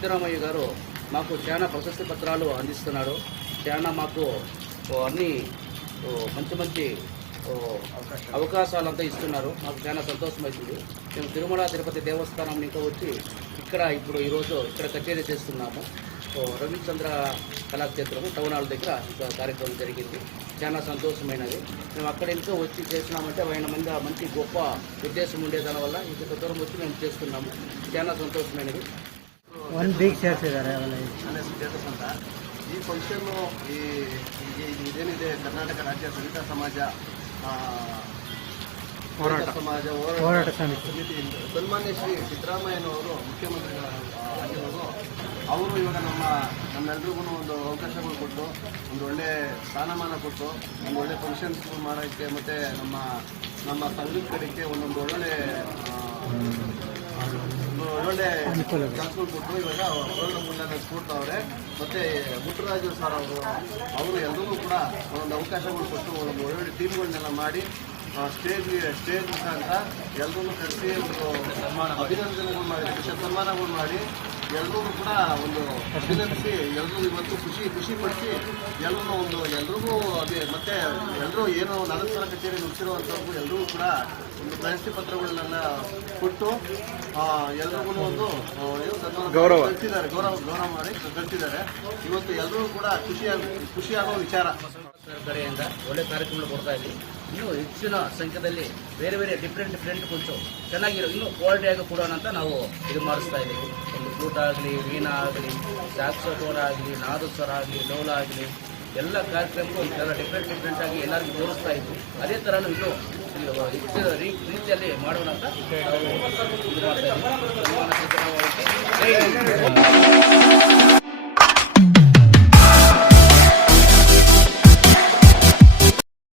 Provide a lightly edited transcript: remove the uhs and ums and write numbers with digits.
సిద్ధరామయ్య గారు మాకు చాలా ప్రశస్తి పత్రాలు అందిస్తున్నాడు. చాలా మాకు అన్ని మంచి మంచి అవకాశాలంతా ఇస్తున్నారు. మాకు చాలా సంతోషమవుతుంది. మేము తిరుమల తిరుపతి దేవస్థానం ఇంకా వచ్చి ఇక్కడ ఇప్పుడు ఈరోజు ఇక్కడ కచేరీ చేస్తున్నాము. రవిచంద్ర కళాక్షేత్రము టౌన్ హాల్ దగ్గర కార్యక్రమం జరిగింది. చాలా సంతోషమైనది. మేము అక్కడ ఇంకా వచ్చి చేసినామంటే ఆయన మంచి గొప్ప ఉద్దేశం ఉండే దానివల్ల ఇంత దూరం వచ్చి మేము చేస్తున్నాము. చాలా సంతోషమైనది. ಈ ಫಂಕ್ಷನ್ನು ಇದೇನಿದೆ ಕರ್ನಾಟಕ ರಾಜ್ಯ ದಲಿತ ಸಮಾಜ ಹೋರಾಟ ಸಮಿತಿ ಸನ್ಮಾನ್ಯ ಶ್ರೀ ಸಿದ್ದರಾಮಯ್ಯನವರು ಮುಖ್ಯಮಂತ್ರಿಗಳಾಗಿರೋರು ಅವರು ಇವಾಗ ನಮ್ಮೆಲ್ರಿಗೂ ಒಂದು ಅವಕಾಶಗಳು ಕೊಟ್ಟು ಒಂದು ಒಳ್ಳೆ ಸ್ಥಾನಮಾನ ಕೊಟ್ಟು ಒಂದು ಒಳ್ಳೆ ಫಂಕ್ಷನ್ಸ್ ಮಾಡೋಕ್ಕೆ ಮತ್ತು ನಮ್ಮ ಸಂಘದ ಕಡೆಗೆ ಒಂದೊಂದು ಒಳ್ಳೆ ಕೆಲಸಗಳು ಕೊಟ್ಟು ಇವಾಗ ಒಳ್ಳೆ ಕೊಡ್ತಾವ್ರೆ. ಮತ್ತು ಮುತ್ತುರಾಜು ಸರ್ ಅವರು ಎಲ್ಲರೂ ಕೂಡ ಒಂದೊಂದು ಅವಕಾಶಗಳು ಕೊಟ್ಟು ಒಂದು ಒಳ್ಳೊಳ್ಳೆ ಟೀಮ್ಗಳನ್ನೆಲ್ಲ ಮಾಡಿ ಸ್ಟೇಜ್ ಮುಖಾಂತರ ಎಲ್ಲರೂ ಕರೆಸಿ ಒಂದು ಅಭಿನಂದನೆಗಳು ಮಾಡಿ ಸನ್ಮಾನಗಳು ಮಾಡಿ ಎಲ್ಲರೂ ಕೂಡ ಒಂದು ಅಭಿನಂದಿಸಿ ಎಲ್ಲರೂ ಇವತ್ತು ಖುಷಿ ಪಡಿಸಿ ಎಲ್ರಿಗೂ ಅದೇ ಮತ್ತೆ ಎಲ್ಲರೂ ಏನು 4 ಸಲ ಕಚೇರಿ ನುಗ್ಸಿರುವಂಥವ್ರಿಗೂ ಎಲ್ಲರೂ ಕೂಡ ಒಂದು ಪ್ರಶಸ್ತಿ ಪತ್ರಗಳನ್ನೆಲ್ಲ ಕೊಟ್ಟು ಎಲ್ರಿಗೂ ಒಂದು ಗೌರವ ಮಾಡಿ ಕಳಿಸಿದ್ದಾರೆ. ಇವತ್ತು ಎಲ್ಲರೂ ಕೂಡ ಖುಷಿಯಾಗೋ ವಿಚಾರ. ಕಡೆಯಿಂದ ಒಳ್ಳೆ ಕಾರ್ಯಕ್ರಮಗಳು ಕೊಡ್ತಾ ಇದ್ದೀವಿ. ಇನ್ನೂ ಹೆಚ್ಚಿನ ಸಂಖ್ಯೆಯಲ್ಲಿ ಬೇರೆ ಬೇರೆ ಡಿಫ್ರೆಂಟ್ ಕೊಂಚ ಚೆನ್ನಾಗಿರೋ ಇನ್ನೂ ಕ್ವಾಲಿಟಿಯಾಗಿ ಕೊಡೋಣ ಅಂತ ನಾವು ಇದು ಮಾಡಿಸ್ತಾ ಇದ್ದೀವಿ. ಒಂದು ಫ್ಲೂಟ್ ಆಗಲಿ, ವೀಣಾ ಆಗಲಿ, ಸ್ಯಾಕ್ಸೋಫೋನ್ ಆಗಲಿ, ನಾದಸ್ವರ ಆಗಲಿ, ಡೋಲ ಆಗಲಿ ಎಲ್ಲ ಕಾರ್ಯಕ್ರಮಕ್ಕೂ ಇದೆಲ್ಲ ಡಿಫ್ರೆಂಟ್ ಆಗಿ ಎಲ್ಲರಿಗೂ ತೋರಿಸ್ತಾ ಇದ್ವಿ. ಅದೇ ಥರನೂ ಇನ್ನೂ ಹೆಚ್ಚಿನ ರೀತಿಯಲ್ಲಿ ಮಾಡೋಣ ಅಂತ ನಾವು ಇದು ಮಾಡ್ತಾ ಇದ್ದೀವಿ.